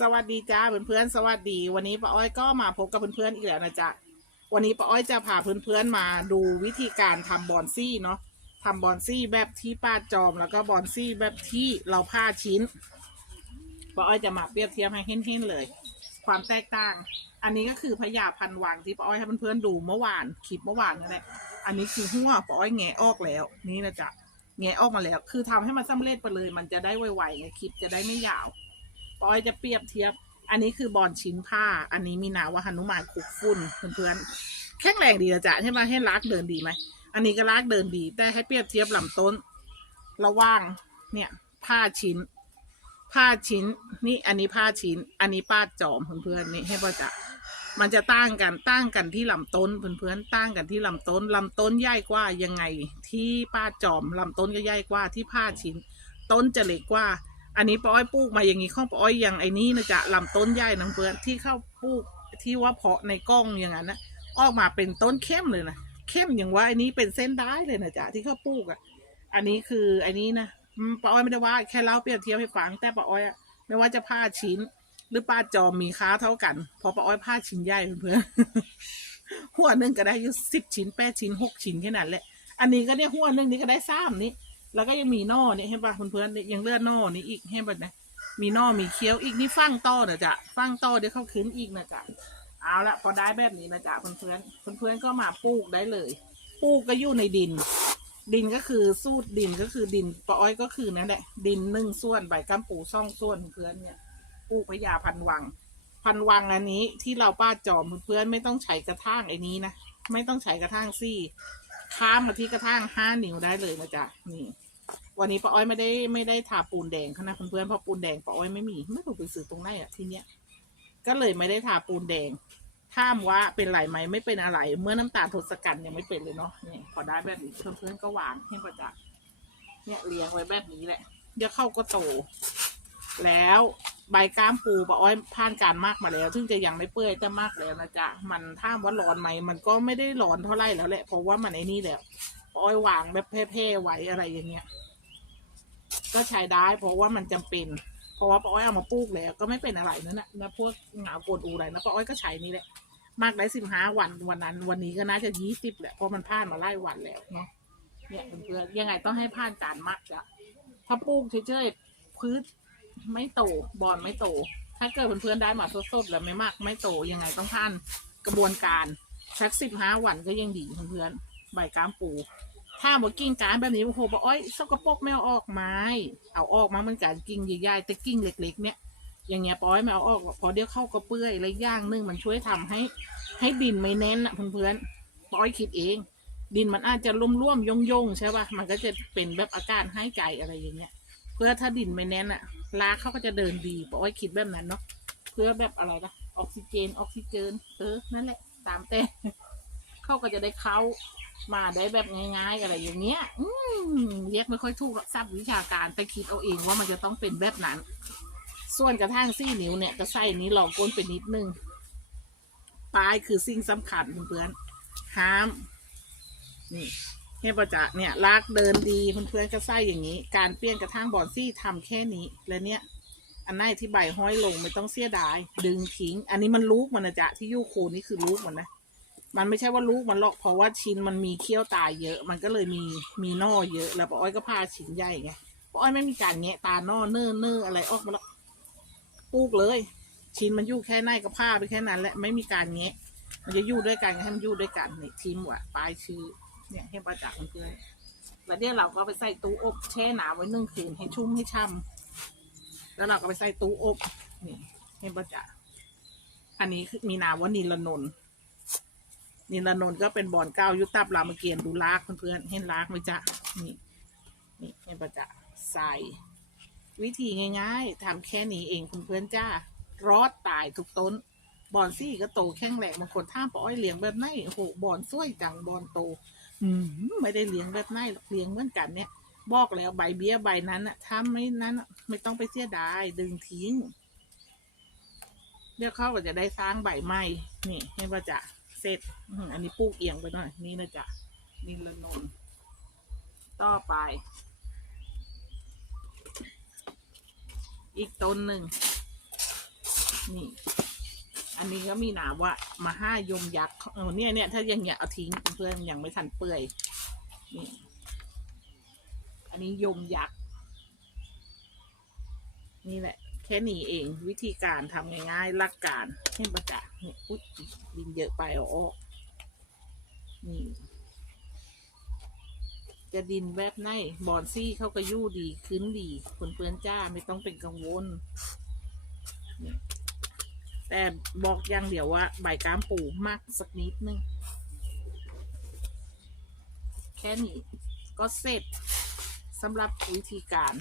สวัสดีจ้าเพื่อนๆสวัสดี วันนี้ป้าอ้อยก็มาพบกับเพื่อนๆอีกแล้วนะจ๊ะวันนี้ป้าอ้อยจะพาเพื่อนๆมาดูวิธีการทำบอนซี่เนาะทำบอนซี่แบบที่ป้าจอมแล้วก็บอนซี่แบบที่เราผ้าชิ้นป้าอ้อยจะมาเปรียบเทียบให้เห็นๆเลย ความแตกต่าง อันนี้ก็คือพญาพันวังที่ป้าอ้อยให้เพื่อนๆดูเมื่อวานคลิปเมื่อวานนั่นแหละอันนี้คือหัวป้าอ้อยแงะออกแล้ว นี่นะจ๊ะแงะออกมาแล้ว คือทำให้มันสำเร็จไปเลย มันจะได้ไวๆไงคลิปจะได้ไม่ยาว ปอยจะเปรียบเทียบ อันนี้คือบอลชิ้นผ้า อันนี้มีนาวาหนุมานคุกฝุ่นเพื่อนๆแข็งแรงดีนะจ๊ะใช่ไหมให้ลากเดินดีไหมอันนี้ก็ลากเดินดี แต่ให้เปรียบเทียบลำต้น ระว่างเนี่ยผ้าชิ้น ผ้าชิ้น นี่อันนี้ผ้าชิ้น อันนี้ป้าจอมเพื่อนๆนี่ให้ป้าจ๊ะมันจะตั้งกันตั้งกันที่ลำต้นเพื่อนๆตั้งกันที่ลำต้นลำต้นใหญ่กว่ายังไงที่ป้าจอมลำต้นก็ใหญ่กว่าที่ผ้าชิ้น ต้นจะเล็กกว่า อันนี้ป้าอ้อยปลูกมาอย่างนี้ข้องป้าอ้อยอย่างไอ้นี้นะจ๊ะลำต้นใหญ่นังเพื่อนที่เข้าปลูกที่ว่าเพาะในกล้องอย่างนั้นนะออกมาเป็นต้นเข้มเลยนะเข้มอย่างว่าอันนี้เป็นเส้นได้เลยนะจ๊ะที่เขาปลูกอะ อันนี้คืออันนี้นะป้าอ้อยไม่ได้ว่าแค่เล่าเปรียบเทียบให้ฟังแต่ป้าอ้อยอะไม่ว่าจะผ้าชิ้น หรือป้าจอมมีค้าเท่ากันเพราะป้าอ้อยผ้าชิ้นใหญ่เพื่อนหัวหนึ่งก็ได้ยู่สิบชิ้นแปดชิ้นหกชิ้นแค่นั้นแหละ อันนี้ก็เนี่ยหัวหนึ่งนี่ก็ได้ซ้ำนี้ แล้วก็ยังมีนอเนี่ยเห็นปะเพื่อนๆเนี่ยยังเลือดนอนี่อีกเห็นปะนะมีนอมีเคี้ยวอีกนี่ฟังต่อนะจ๊ะฟังต่อเดี๋ยวเข้าคืนอีกนะจ๊ะเอาละพอได้แบบนี้นะจ๊ะเพื่อนๆเพื่อนๆก็มาปลูกได้เลยปลูกก็อยู่ในดิน ดินก็คือสูตรดินก็คือดินปอ้อยก็คือนั่นแหละดินหนึ่งส่วนใบกัมปูซ่องส่วนเพื่อนเนี่ยปลูกพญาพันวัง พันวังอันนี้ที่เราป้าจอมเพื่อนไม่ต้องใช้กระถางไอ้นี้นะไม่ต้องใช้กระถางซี่ ข้ามมาที่กระถางห้านิ้วได้เลยนะจ๊ะนี่ วันนี้ป้าอ้อยไม่ได้ไม่ได้ทาปูนแดงเขานะเพื่อนๆเพราะปูนแดงป้าอ้อยไม่มีไม่รู้ไปซื้อตรงไหนอะทีเนี้ยก็เลยไม่ได้ทาปูนแดงถามว่าเป็นไรไหมไม่เป็นอะไร เมื่อน้ำตาลทศกัณฐ์ยังไม่เป็นเลยเนาะนี่พอได้แบบนี้เพื่อนๆก็หวานให้ประจักษ์เนี่ยเลี้ยงไว้แบบนี้แหละ เดี๋ยวเข้าก็โต แล้วใบก้ามปูป้าอ้อยผ่านการมากมาแล้ว ซึ่งจะยังไม่เปื่อยแต่มากแล้วนะจ๊ะ มันถ้าว่าร้อนไหม มันก็ไม่ได้ร้อนเท่าไหร่แล้วแหละ เพราะว่ามันไอ้นี่แหละป้าอ้อยวางแบบเพ่ๆไว้อะไรอย่างเงี้ย ก็ใช้ได้เพราะว่ามันจำเป็น เพราะว่าป้าอ้อยเอามาปลูกแล้ว ก็ไม่เป็นอะไรนั่นนะนะพวกเหงาโกนอูอะไรนะป้าอ้อยก็ใช้นี่แหละ มากได้สิบห้าวันวันนั้น วันนี้ก็น่าจะยี่สิบแหละ เพราะมันผ่านมาไล่วันแล้วเนาะ เนี่ยเพื่อนๆยังไงต้องให้ผ่านการมักจ้ะถ้าปลูกเฉยๆพืช ไม่โตบอนไม่โต ถ้าเกิดเพื่อนๆได้มาสดๆแล้วไม่มากไม่โตยังไงต้องผ่านกระบวนการสักสิบห้าวันก็ยังดีเพื่อนๆใบกล้ามปู ถ้าหมดกิ่งการแบบนี้โอ้โหบอกอ้อยสกปรกไม่เอาออกไม้เอาออกมาเหมือนกันกิ่งใหญ่ๆแต่กิ่งเล็ก ๆ เนี่ยอย่างเงี้ยปอยไม่เอาออกพอเดี๋ยวเข้าก็เปื่อยและย่างนึงมันช่วยทำให้ ให้ดินไม่แน่นอะเพื่อนๆปอยคิดเอง ดินมันอาจจะร่วมๆยงๆใช่ป่ะมันก็จะเป็นแบบอาการให้ใจอะไรอย่างเงี้ย เพื่อถ้าดินไม่แน่นอะรากเขาก็จะเดินดีปอยคิดแบบนั้นเนาะเพื่อแบบอะไรนะออกซิเจนออกซิเจนเออนั่นแหละ ตามแต่เขาก็จะได้เข้ามาได้แบบง่าย ๆ อะไรอย่างเงี้ย อืมเรียกไม่ค่อยถูกหรอกทราบวิชาการแต่คิดเอาเองว่ามันจะต้องเป็นแบบนั้น ส่วนกระทั่งซี่นิ้วเนี่ยก็ใส่นี้หลองก้นไปนิดนึงปลายคือสิ่งสำคัญเพื่อนๆห้ามนี่ เฮปะจะเนี่ยลากเดินดีเพื่อนๆก็ใส่อย่างนี้ การเปลี่ยนกระทั่งบอนซี่ทำแค่นี้ และเนี่ย อันไหนที่ใบห้อยลงไม่ต้องเสียดาย ดึงทิ้ง อันนี้มันลูกมันนะจ๊ะที่ยูโคนนี่คือลูกมันนะมันไม่ใช่ว่าลูกมันหรอกเพราะว่าชิ้นมันมีเขี้ยวตายเยอะ มันก็เลยมีมีนอเยอะแล้วป้าอ้อยก็พาชิ้นใหญ่ไงป้าอ้อยไม่มีการแงะตานอเนื้อเนื้ออะไรออกมาหรอกปลูกเลย ชิ้นมันยู่แค่ไหนก็ผ้าไปแค่นั้นแหละไม่มีการแงะ มันจะยู่ด้วยกันให้มันยู่ด้วยกันนี่ทีมว่ะปลายชื่อ เนี่ยให้ประจักษ์มันเพื่อนแล้วเดี๋ยวเราก็ไปใส่ตู้อบแช่หนาไว้หนึ่งคืนให้ชุ่มให้ช่ำแล้วเราก็ไปใส่ตู้อบนี่ให้ประจักษ์อันนี้คือมีนามว่านิลนน์นิลนน์ก็เป็นบอนเก้ายุตับรามเกียรติ์ดูลากเพื่อนๆเห็นลากไหมจ๊ะนี่นี่เห็นปะจ๊ะใส่วิธีง่าย ๆทำแค่นี้เองเพื่อนจ้ารอดตายทุกต้น บอนซี่ก็โตแข็งแรงบางคนท่าปออ้อยเลี้ยงแบบไหนโอ้โหบอนสวยจังบอนโต อืมไม่ได้เลี้ยงแบบไหนหรอกเลี้ยงเหมือนกันเนี่ย บอกแล้วใบเบี้ยใบนั้นอะถ้าไม่นั้นอะไม่ต้องไปเสียดายดึงทิ้ง เดี๋ยวเขาก็จะได้สร้างใบใหม่นี่ให้ว่าจะเสร็จอันนี้ปลูกเอียงไปหน่อยนี่นะจ๊ะนิลนนต่อไป อีกต้นหนึ่งนี่ อันนี้ก็มีหนามว่ามาห้ายมยักษ์เออเนี่ยเนี่ยถ้าอย่างเงี้ยเอาทิ้งเพื่อนยังไม่ทันเปื่อยนี่อันนี้ยมยักษ์นี่แหละ แค่นี้เองวิธีการทำง่ายๆหลักการให้ประจักษ์นี่อุ๊ยดินเยอะไปอาอนี่จะดินแวบในบอนซี่เขาก็ยู่ดีขึ้นดีเพื่อนๆจ้าไม่ต้องเป็นกังวลนี่ แต่บอกอย่างเดียวว่า ใบกล้ามปูมากสักนิดนึง แค่นี้ก็เสร็จสำหรับวิธีการ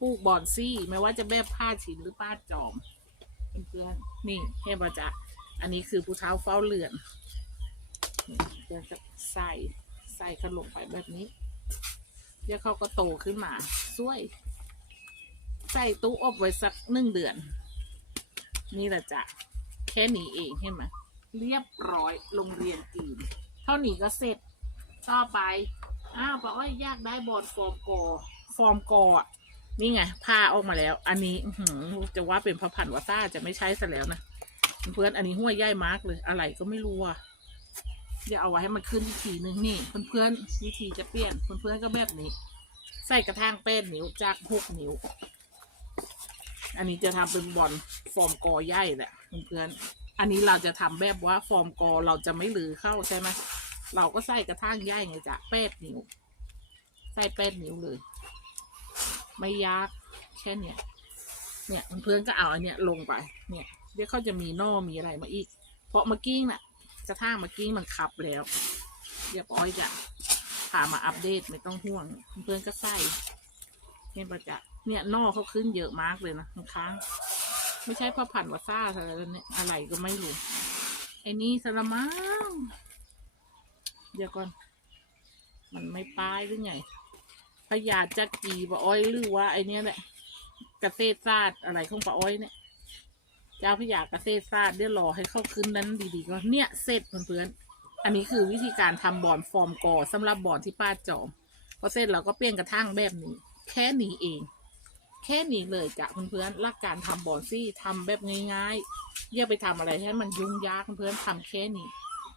ปลูกบอนซี่ไม่ว่าจะแบบผ้าชิ้นหรือผ้าจอมเพื่อนๆนี่เห็นปะจ๊ะอันนี้คือผู้เท้าเฝ้าเรือนเพื่อนจะใส่ใส่ขนลงไปแบบนี้เดี๋ยวเขาก็โตขึ้นมาสวย ใส่ตู้อบไว้สักหนึ่งเดือน นี่แหละจ้ะแค่นี้เองเห็นไหมเรียบร้อยโรงเรียนจีนเท่านี้ก็เสร็จต่อไปอ้าวป้าอ้อยอยากได้บอลฟอร์มกอฟอร์มกออะนี่ไงผ้าออกมาแล้ว อันนี้หืจะว่าเป็นพระพันวาซ่าจะไม่ใช่ซะแล้วนะเพื่อนอันนี้ห้วยย่ายมากเลย อะไรก็ไม่รู้อะเดี๋ยวเอาไว้ให้มันขึ้นอีกทีนึงนี่เพื่อนๆวิธีจะเปลี่ยนเพื่อนๆก็แบบนี้ ใส่กระทางแป้นนิ้วจากหกนิ้ว อันนี้จะทำเป็นบอลฟอร์มกอใหญ่แหละเพื่อนๆอันนี้เราจะทำแบบว่าฟอร์มกอเราจะไม่ลือเข้าใช่ไหมเราก็ใส่กระทางใหญ่ไงจ้ะแปดนิ้ว ใส่แปดนิ้วเลย ไม่ยากแค่เนี้ยเนี่ยเพื่อนก็เอาอันเนี้ยลงไปเนี่ยเดี๋ยวเขาจะมีนอมีอะไรมาอีก เพราะเมื่อกี้น่ะ กระทางเมื่อกี้มันขับแล้วเรียบร้อยจ้ะพามาอัปเดตไม่ต้องห่วง เพื่อนก็ใส่เห็นประจักษ เนี่ยนอเขาขึ้นเยอะมากเลยนะค้างไม่ใช่พราะผันวาซ่าอะไรเนี่ยอะไรก็ไม่รู้ไอ้นี่สละมังเดี๋ยวก่อน มันไม่ป้ายหรือไงพญาจักรีปะอ้อยหรือว่าไอเนี้ยแหละกษตรศาสตร์อะไรของปะอ้อยเนี่ยเจ้าพญากษตรศาสตร์เดี๋ยวรอให้เข้าขึ้นนั้นดีๆก็เนี่ยเสร็จเพื่อนๆอันนี้คือวิธีการทำบอนฟอร์มก่อสำหรับบอนที่ป้าจอมพอเสร็จเราก็เปลี่ยนกระทั่งแบบนี้ แค่นี้เอง แค่นี้เลยจ้ะเพื่อนๆหลักการทำบอนซี่ทำแบบง่ายๆอย่าไปทำอะไรให้มันยุ่งยากเพื่อนๆทำแค่นี้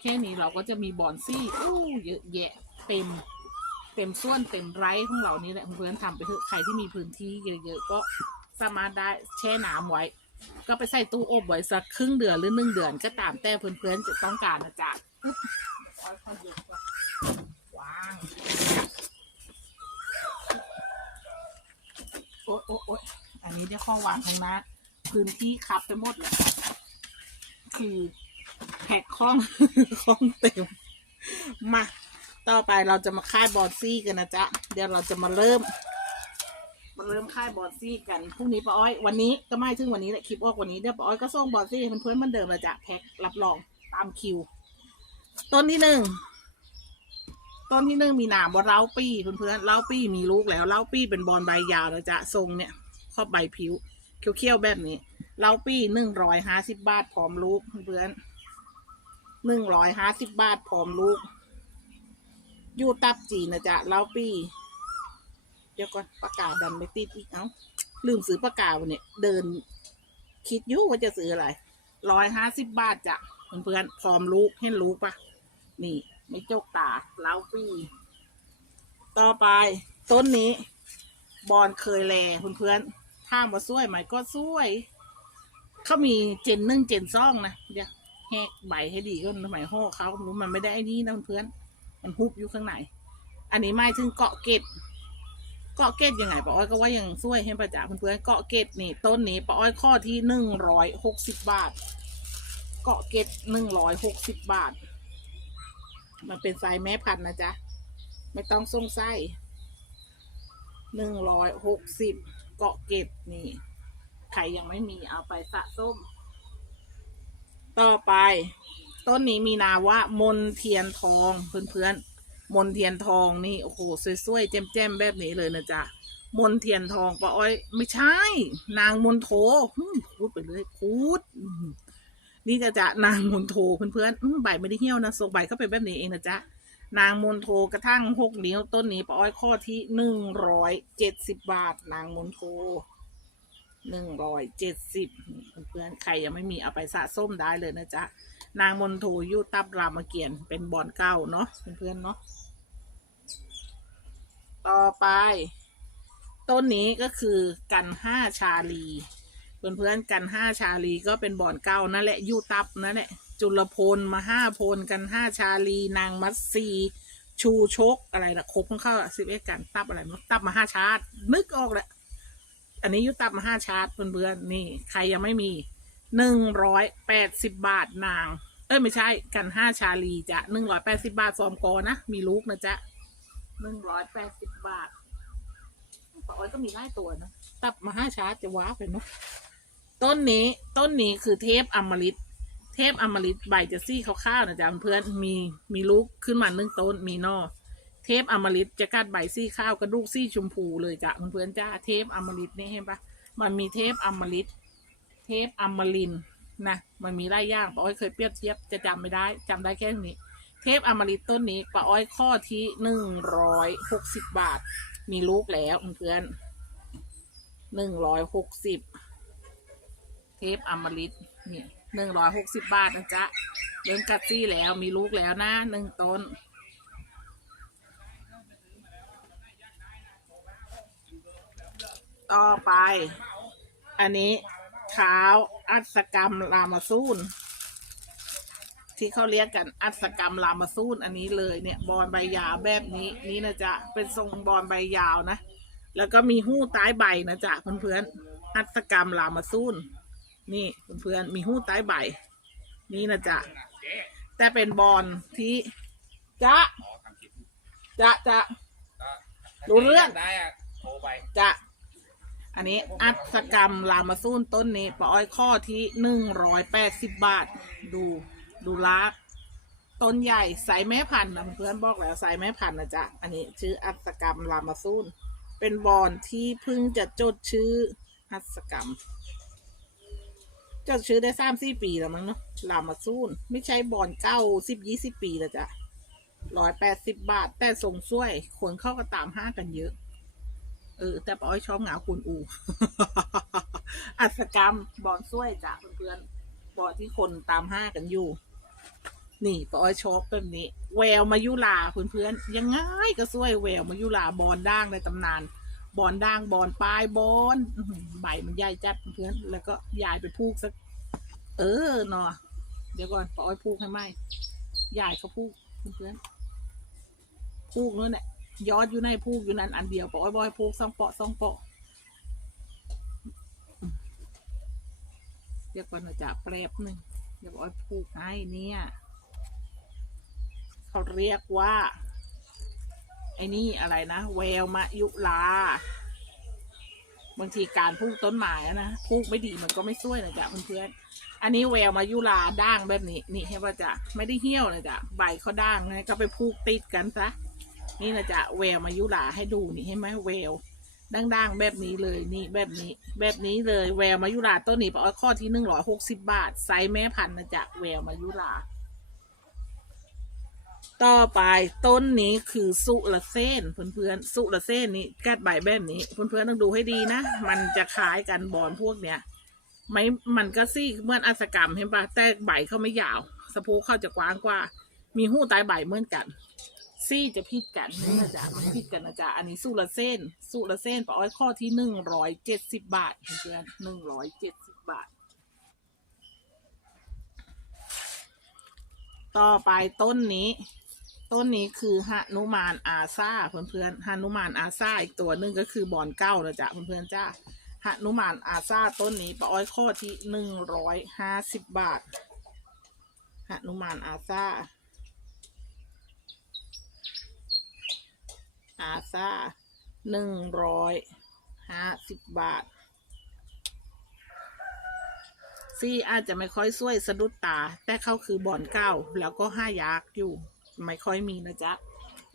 แค่นี้เราก็จะมีบอนซี่อู้เยอะแยะเต็ม เต็มส่วนเต็มไร่ของเรานี่แหละเพื่อนๆทำไปเถอะใครที่มีพื้นที่เยอะๆก็สามารถได้แช่น้ำไว้ ก็ไปใส่ตู้อบไว้สักครึ่งเดือนหรือหนึ่งเดือนก็ตามแต่เพื่อนๆจะต้องการนะจ๊ะวางโอ๊ยโอ๊ยโอ๊ยอันนี้ได้ข้อวางข้งหน้าพื้นที่คับไปหมดเลยคือแพ็คข้องข้องเต็ม มา ต่อไปเราจะมาค่ายบอลซี่กันนะจ๊ะ เดี๋ยวเราจะมาเริ่ม มาเริ่มค่ายบอลซี่กัน พรุ่งนี้ป้าอ้อย วันนี้ก็ไม่ถึงวันนี้แหละคลิปออกวันนี้เดี๋ยวป้าอ้อยก็ส่งบอลซี่ให้เพื่อนเหมันเดิมเลยจ้ะแพ็ครับรองตามคิว ต้นที่หนึ่ง ต้นที่หนึ่งมีหนามว่าเล้าปี้เพื่อนๆเล้าปี้มีลูกแล้วเล้าปี้เป็นบอลใบยาวแล้วจ้ะทรงเนี่ยครอบใบผิวเขียวๆแบบนี้เล้าปี้หนึ่งร้อยห้าสิบบาทพร้อมลูกเพื่อนหนึ่งร้อยห้าสิบบาทพร้อมลูกอยู่ตับจีนะจ๊ะเล้าปี้ เดี๋ยวก่อนประกาศดันไม่ติดอีกเอ้าลืมซื้อประกาศวันนี้เดิน คิดอยู่ว่าจะซื้ออะไรร้อยห้าสิบบาทจ้ะเพื่อนๆพร้อมลูกเห็นลูกปะนี่ ไม่จกตาเล้าปีต่อไปต้นนี้ บอลเคยแลเพื่อนๆถ้ามว่าสวยไหมก็สวย เขามีเจนหนึ่งเจนซ่องนะเดี๋ยวแหกใบให้ดีก็ทำไมห่อเขารู้มันไม่ได้ไอ้นี่นะเพื่อนมันฮุบอยู่ข้างในอันนี้ไม่ถึงเกาะเกตเกาะเกตยังไงป้าอ้อยก็ว่ายังช่วยให้ประจ่าเพื่อนๆเกาะเกตนี่ ต้นนี้ป้าอ้อยข้อที่หนึ่งร้อยหกสิบบาท เกาะเกตหนึ่งร้อยหกสิบบาท มันเป็นไซส์แม่พันธุ์นะจ๊ะ ไม่ต้องส่งไส้หนึ่งร้อยหกสิบเกาะเกตนี่ใครยังไม่มีเอาไปสะส้ม ต่อไป ต้นนี้มีนามว่ามนเทียนทองเพื่อนๆมนเทียนทองนี่โอ้โหสวยๆแจ่มๆแบบนี้เลยนะจ๊ะมนเทียนทองป้าอ้อย ไม่ใช่ นางมนโทพูดไปเลยพูด นี่จะจะนางมนโทเพื่อนๆอืมใบไม่ได้เหี่ยวนะส่งใบเข้าไปแบบนี้เองนะจ๊ะนางมนโทกระทั่งหกนิ้วต้นนี้ปอ้อยข้อที่หนึ่งร้อยเจ็ดสิบบาท นางมนโทหนึ่งร้อยเจ็ดสิบเพื่อนๆใครยังไม่มีเอาไปสะส้มได้เลยนะจ๊ะนางมนโทยุตับรามเกียรติเป็นบอลเก้าเนาะเพื่อนๆเนาะต่อไป ต้นนี้ก็คือกันห้าชาลี เพื่อนๆกันห้าชาลีก็เป็นบ่อลเก้านั่นแหละยุตับนั่นแหละจุลพลมาห้าพลกันห้าชาลีนางมัตซีชูชกอะไรนะครบของเข้าสิบเอ็ดกันตับอะไรมั้งตับมาห้าชาร์ตนึกออกแหละอันนี้ยุตับมาห้าชาร์ตเพื่อนๆนี่ ใครยังไม่มีหนึ่งร้อยแปดสิบบาทนาง เอ้ยไม่ใช่กันห้าชาลีจะหนึ่งร้อยแปดสิบาทฟอมกอนะ มีลูกนะจ๊ะหนึ่งร้อยแปดสิบบาทปอ้อยก็มีไล่ตัวนะ ตับมาห้าชาร์ตจะว้าไปเนาะ ต้นนี้ต้นนี้คือเทพอมฤตเทพอมฤตใบจะซี่ขาวๆนะจ๊ะเพื่อนมีมีลูกขึ้นมาหนึ่งต้นมีนอเทพอมฤตจะกัดใบซี่ข้าวกระดูกซี่ชมพูเลยจ้ะเพื่อนจ้าเทพอมฤตนี่เห็นปะมันมีเทพอมฤตเทพอมรินนะมันมีหลายอย่างป้าอ้อยเคยเปรียบเทียบจะจำไม่ได้จำได้แค่นี้ เทพอมฤตต้นนี้ป้าอ้อยข้อที่หนึ่งร้อยหกสิบบาท มีลูกแล้วเพื่อนหนึ่งร้อยหกสิบ เทพอมฤตนี่หนึ่งร้อยหกสิบบาทนะจ๊ะเริ่มกัดซี่แล้วมีลูกแล้วนะหนึ่งต้น ต่อไป อันนี้เท้าอัศกรรมรามาซูนที่เขาเรียกกันอัศกรรมรามาซูนอันนี้เลยเนี่ยบอลใบยาวแบบนี้นี่นะจ๊ะเป็นทรงบอลใบยาวนะ แล้วก็มีหู้ใต้ใบนะจ๊ะเพื่อนๆอัศกรรมรามาซูน นี่เพื่อนๆมีหู้ใต้ใบ นี่นะจ๊ะแต่เป็นบอลที่จะจะจะรู้เรื่องได้อะโทรไปจะอันนี้อัศกรรมลามาซูนต้นนี้ปออ้อยข้อที่หนึ่งร้อยแปดสิบบาท ดูดูลากต้นใหญ่ใส่แม่พันธุ์นะเพื่อนบอกแล้วใส่แม่พันธุ์นะจ๊ะอันนี้ชื่ออัศกรรมลามาซูนเป็นบอนที่เพิ่งจะจดชื่ออัศกรรม จดชื่อได้สามสี่ปีแล้วมั้งเนาะลามาซูนไม่ใช่บอนเก้าสิบยี่สิบปีแล้วจ้ะร้อยแปดสิบบาท แต่ส่งช่วย คนเข้าก็ตามห้ากันเยอะ เออ แต่ปอ้อยชอบเหงาคุณอู อัศกรรมบอลช่วยจ้ะเพื่อนๆบอลที่คนตามห้ากันอยู่ นี่ปอ้อยชอบแบบนี้ แววมายุลาเพื่อนๆยังไงก็ช่วยแววมายุลาบอลด่างในตำนาน บอลด่างบอลปลายบอลใบมันใหญ่จัดเพื่อนแล้วก็ยายไปพูกสัก เออเนาะเดี๋ยวก่อนปอ้อยพูกให้ไหมยายเขาพูกเพื่อนพูกนั่นแหละยอดอยู่ในพูกอยู่นั้นอันเดียวปอยบอยพูกสองเปาะสองเปาะเรียกว่านจะแปรบหนึ่งเดี๋ยวบอยพูกให้เนี่ย เขาเรียกว่า ไอ้นี่อะไรนะแววมะยุลาบางทีการพูกต้นไม้นะพูกไม่ดีมันก็ไม่ช่วยนะจ๊ะเพื่อนๆอันนี้แววมายุลาด่างแบบนี้ นี่ให้ว่าจะไม่ได้เหี่ยวนะจ๊ะใบเขาด่างนะก็ไปพูกติดกันซะนี่นะจ๊ะแววมายุลาให้ดูนี่เห็นไหมแววดังๆแบบนี้เลยนี่แบบนี้ แบบนี้เลยแววมายุลาต้นนี้ปอข้อที่หนึ่งร้อยหกสิบบาทไซส์แม่พันธุ์นะจ๊ะแววมายุลา ต่อไปต้นนี้คือสุระเส้นเพื่อนๆสุระเส้นนี่แก้ใบแบบนี้เพื่อนๆต้องดูให้ดีนะ มันจะคล้ายกันบอนพวกเนี้ยไม่มันก็ซี่เหมือนอัศกรรมเห็นปะแต่ใบเขาไม่ยาว สะโพกเขาจะกว้างกว่า มีหู้ใต้ใบเหมือนกัน ซี่จะพิดกันนี่นะจ๊ะมันพิดกันนะจ๊ะอันนี้สุระเส้นสุระเส้นปออ้อยข้อที่หนึ่งร้อยเจ็ดสิบบาทเพื่อนหนึ่งร้อยเจ็ดสิบบาทต่อไปต้นนี้ ต้นนี้คือหนุมานอาซาเพื่อนๆหนุมานอาซาอีกตัวหนึ่งก็คือบอนเก้านะจ๊ะเพื่อนๆจ้าหนุมานอาซาต้นนี้ปออ้อยข้อที่หนึ่งร้อยห้าสิบบาทหนุมานอาซาอาซาหนึ่งร้อยห้าสิบบาทซี่อาจจะไม่ค่อยสวยสะดุดตา แต่เขาคือบ่อนเก้าแล้วก็ห้ายากอยู่ ไม่ค่อยมีนะจ๊ะ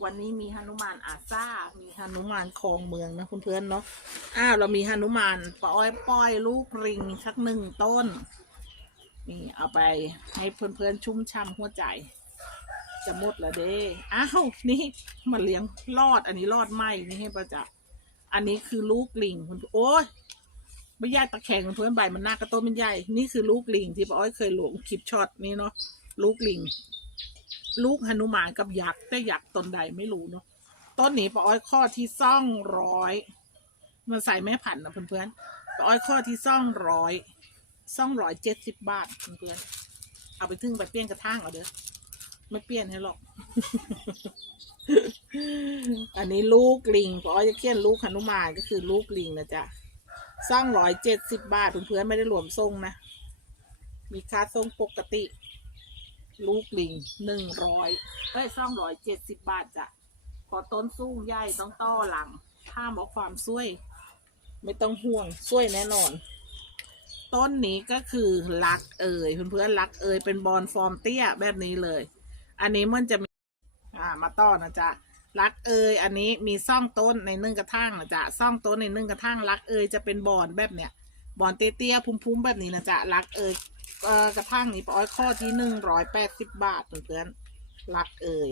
วันนี้มีฮนุมานอาซามีฮนุมานคลองเมืองนะคุณเพื่อนเนาะ อ้าวเรามีฮนุมานปอ้อยป้อยลูกริงสักหนึ่งต้น นี่เอาไปให้เพื่อนๆชุ่มช่ำหัวใจ จะหมดละเด้ อ้าวนี่มาเลี้ยงรอดอันนี้รอดไหมนี่ให้ประจักษ์อันนี้คือลูกลิงคุณโอ้ยไม่ยากตะแคงเพื่อนใบมันหน้ากระต้นมันใหญ่ นี่คือลูกลิงที่ป้าอ้อยเคยหลงคลิปช็อตนี้เนาะลูกลิง ลูกหนุมานกับยักษ์แต่ยักษ์ตนใดไม่รู้เนาะต้นนี้ป้าอ้อยข้อที่ซ่องร้อยมาใส่แม่พันนะเพื่อนๆป้าอ้อยข้อที่ซ่องร้อยซ่องร้อยเจ็ดสิบบาทเพื่อนๆเอาไปทึ่งไปเปลี่ยนกระทั่งเอาเด้อไม่เปลี่ยนให้หรอก อันนี้ลูกลิงป้าอ้อยจะเขียนลูกหนุมานก็คือลูกลิงนะจ๊ะสร้างร้อยเจ็ดสิบบาทเพื่อนๆไม่ได้รวมส่งนะมีค่าส่งปกติ ลูกลิงหนึ่งร้อยเอ้ยสร้างร้อยเจ็ดสิบบาทจ้ะพอต้นสูงใหญ่ต้องต้อหลังห้ามอาความช่วย ไม่ต้องห่วงช่วยแน่นอน ต้นนี้ก็คือลักเอ่ยเพื่อนๆลักเอ่ยเป็นบอลฟอร์มเตี้ยแบบนี้เลย อันนี้มันจะมีอ่ามาต้อนะจ๊ะรักเอยอันนี้มีซ่องต้นในนึ่งกระทั่งนะจ๊ะซ่องต้นในนึ่งกระทั่งรักเอยจะเป็นบอนแบบเนี้ยบอนเตี้ยๆพุ่มๆแบบนี้นะจ๊ะรักเอย เอ่อกระทั่งนี้ปออ้อยข้อที่หนึ่งร้อยแปดสิบบาทเพื่อนๆรักเอ่ย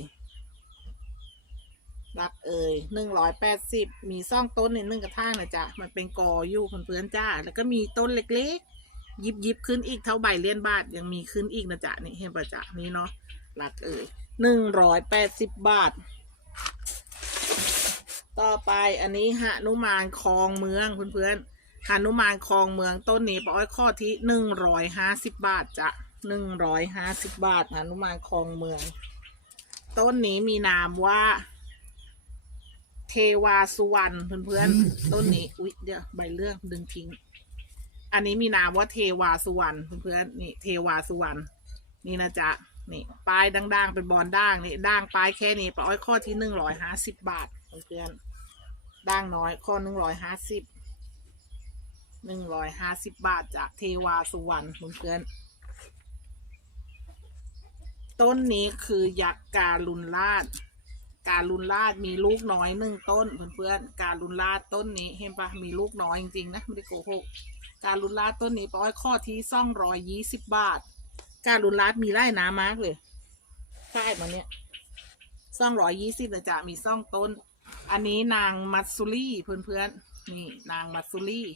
รักเอ่ยหนึ่งร้อยแปดสิบมีซ่องต้นในหนึ่งกระทั่งนะจ๊ะมันเป็นกออยู่เพื่อนๆจ้า แล้วก็มีต้นเล็กๆ ยิบยิบขึ้นอีกเท่าใบเลี้ยนบาทยังมีขึ้นอีกนะจ๊ะนี่เห็นปะจ๊ะนี่เนาะรักเอ่ยหนึ่งร้อยแปดสิบบาท ต่อไปอันนี้หนุมานคลองเมืองเพื่อนๆ หนุมานคลองเมืองต้นนี้ปออ้อยข้อที่หนึ่งร้อยห้าสิบบาทจ้ะหนึ่งร้อยห้าสิบบาทหนุมานคลองเมือง ต้นนี้มีนามว่า เทวาสุวรรณเพื่อนๆต้นนี้อุ๊ยเดี๋ยวใบเลื่องดึงทิ้ง อันนี้มีนามว่าเทวาสุวรรณเพื่อนๆนี่เทวาสุวรรณนี่นะจ๊ะนี่ปลายด่างๆเป็นบอลด่างนี่ด่างปลายแค่นี้ปออ้อยข้อที่หนึ่งร้อยห้าสิบบาทเพื่อนๆด่างน้อยข้อหนึ่งร้อยห้าสิบ หนึ่งร้อยห้าสิบบาทจากเทวาสุวรรณเพื่อนต้นนี้คือยักษ์การุณราชการุณราชมีลูกน้อยหนึ่งต้นเพื่อนๆ การุณราชต้นนี้เห็นปะมีลูกน้อยจริงๆนะไม่ได้โกหก การุณราชต้นนี้ป้อยข้อที่ซ่องร้อยยี่สิบบาท การุณราชมีไร่น้ำมากเลยใช่มาเนี่ยซ่องร้อยยี่สิบนะจ๊ะมีซ่องต้น อันนี้นางมัตสุรี่เพื่อนๆ นี่นางมัตสุรี่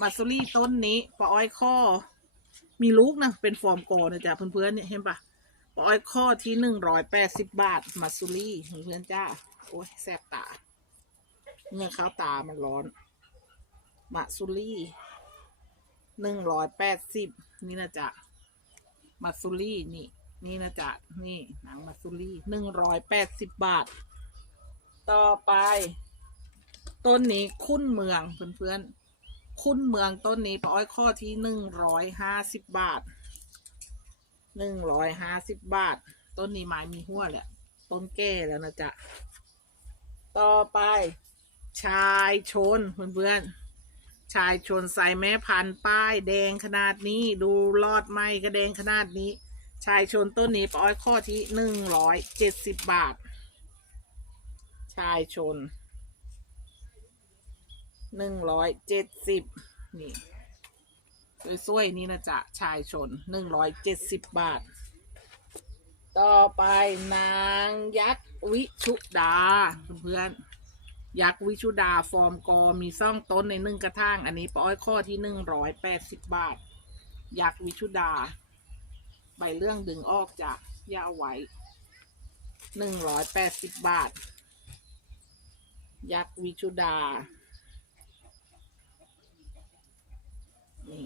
มัตสุรี่ต้นนี้ปออ้อยข้อ มีลูกนะ เป็นฟอร์มโกนะจ๊ะเพื่อนๆเนี่ยเห็นปะปออ้อยข้อที่หนึ่งร้อยแปดสิบบาทมัตสุรี่เพื่อนจ้า โอ้ยแสบตาเงื่อข้าวตามันร้อนมัตสุรี่หนึ่งร้อยแปดสิบนี่นะจ๊ะมัตสุรี่นี่ นี่นะจ๊ะนี่หนังมัตสุรี่หนึ่งร้อยแปดสิบบาท ต่อไป ต้นนี้คุ้นเมืองเพื่อนๆ คุ้นเมืองต้นนี้ปออ้อยข้อที่หนึ่งร้อยห้าสิบบาทหนึ่งร้อยห้าสิบบาท ต้นนี้ไม้มีหัวแหละต้นแก่แล้วนะจ๊ะต่อไป ชายชนเพื่อนๆชายชนใส่แม่พันป้ายแดงขนาดนี้ดูลอดไหม้ก็แดงขนาดนี้ ชายชนต้นนี้ปอ้อยข้อที่หนึ่งร้อยเจ็ดสิบบาท ชายชน หนึ่งร้อยเจ็ดสิบนี่สวยๆนี่นะจ๊ะชายชนหนึ่งร้อยเจ็ดสิบบาท ต่อไปนางยักษ์วิชุดาเพื่อนยักษ์วิชุดาฟอร์มกอมีซ่องต้นในหนึ่งกระทั่งอันนี้ปออ้อยข้อที่หนึ่งร้อยแปดสิบบาท ยักษ์วิชุดา ใบเรื่องดึงออกจากย่าเอาไว้หนึ่งร้อยแปดสิบบาท ยักษ์วิชุดา นี่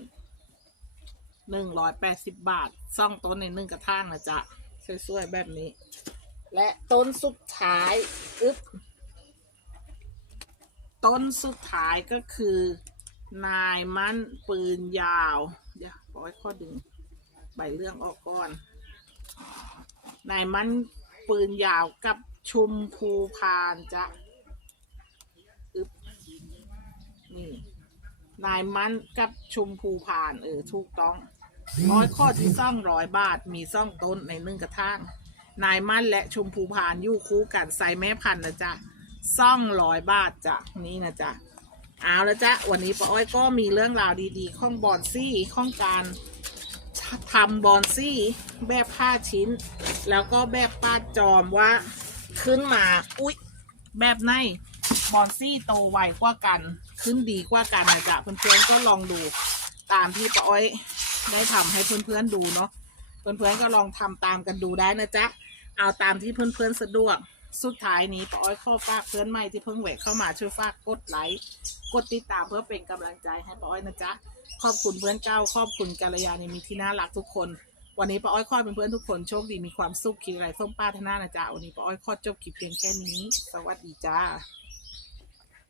หนึ่งร้อยแปดสิบบาทซ่องต้นในหนึ่งกระทางนะจ๊ะสวยๆแบบนี้ และต้นสุดท้ายอึ๊บต้นสุดท้ายก็คือ นายมันปืนยาวเดี๋ยวปล่อยข้อดึงใบเรื่องออกก่อน นายมันปืนยาวกับชุมภูพานจะอึบนี่ นายมันกับชุมภูพานเออถูกต้องร้อยข้อที่ซ่องร้อยบาทมีซ่องต้นในนึ่งกระทั่งนายมันและชุมภูพานอยู่คู่กันใส่แม่พันนะจ๊ะซ่องร้อยบาทจ้ะนี่นะจ๊ะเอาละจ๊ะวันนี้ป้าอ้อยก็มีเรื่องราวดีๆข้องบอนซี่ข้องการทำบอนซี่แบบผ้าชิ้น แล้วก็แบบป้าจอมว่าขึ้นมาอุ๊ยแบบไหนบอนซี่โตไวกว่ากัน ขึ้นดีกว่ากันนะจ๊ะเพื่อนๆก็ลองดูตามที่ป้าอ้อยได้ทำให้เพื่อนๆดูเนาะเพื่อนๆก็ลองทำตามกันดูได้นะจ๊ะเอาตามที่เพื่อนๆสะดวกสุดท้ายนี้ป้าอ้อยขอฝากเพื่อนใหม่ที่เพิ่งแหวกเข้ามาช่วยฝากกดไลค์กดติดตามเพื่อเป็นกำลังใจให้ป้าอ้อยนะจ๊ะขอบคุณเพื่อนเก้าขอบคุณกัลยาณมิตรที่น่ารักทุกคน วันนี้ป้าอ้อยขอเป็นเพื่อนทุกคนโชคดีมีความสุขคิดอะไรส้มป้าธนานะจ๊ะวันนี้ป้าอ้อยขอจบคลิปเพียงแค่นี้ สวัสดีจ้า